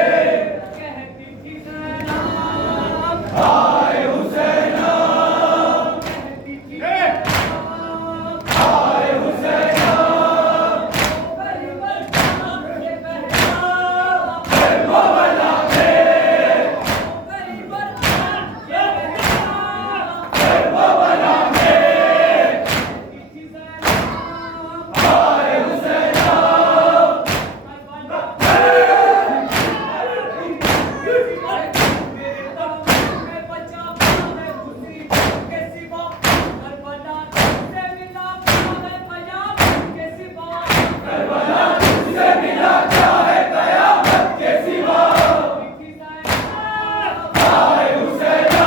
कहती थी जैनब हाय हुसैना, कहती थी जैनब हाय हुसैना, करीबन ये पहना करबला में, करीबन ये पहना करबला में, कहती थी जैनब हाय हुसैना, मेरे दामन में बचा है खुशी के सिवा करबला से मिला है कयामत के सिवा करबला तुझसे मिला क्या है कयामत के सिवा। थी जैनब हाय हुसैना,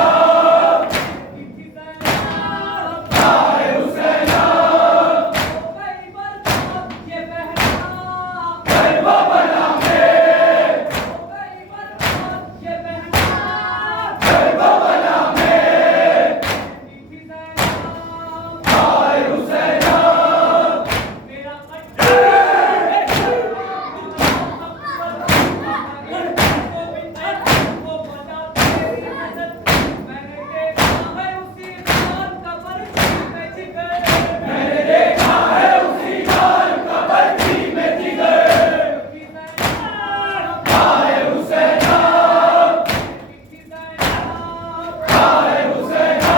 थी जैनब हाय हुसैना, कई बरसात ये बहना करबला में, कई बरसात ये बहना करबला में, थी जैनब हाय हुसैना, मेरा मैंने देखा है उसी खान का बस्ती में जिगर। हाय हुसैना, हाय हुसैना,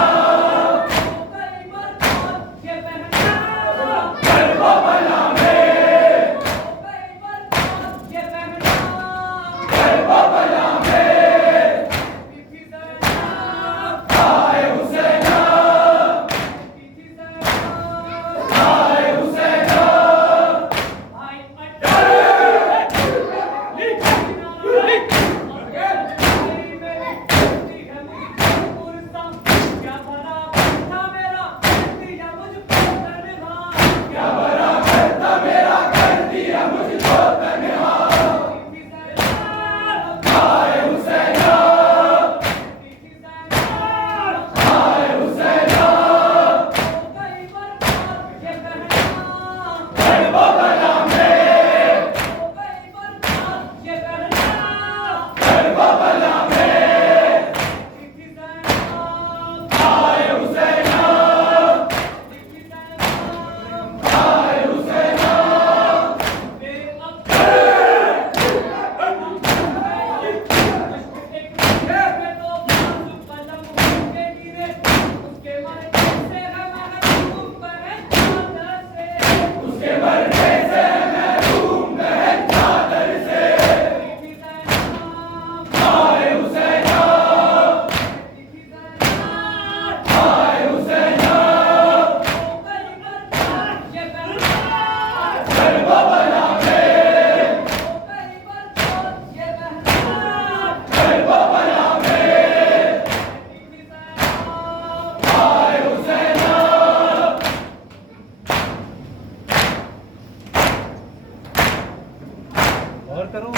करबला में, करबला में, हाय हुसैना, हाय हुसैना, क्या बड़ा करता मेरा कर दिया मुझको तन्हा। हाय हुसैना, हाय हुसैना, करबला में, करबला में, हाय हुसैना, हाय हुसैना, उसके मरने से महरूम बहन चादर से। हाय हुसैना, हाय हुसैना, करबला में, करबला में, हाय हुसैना। और करो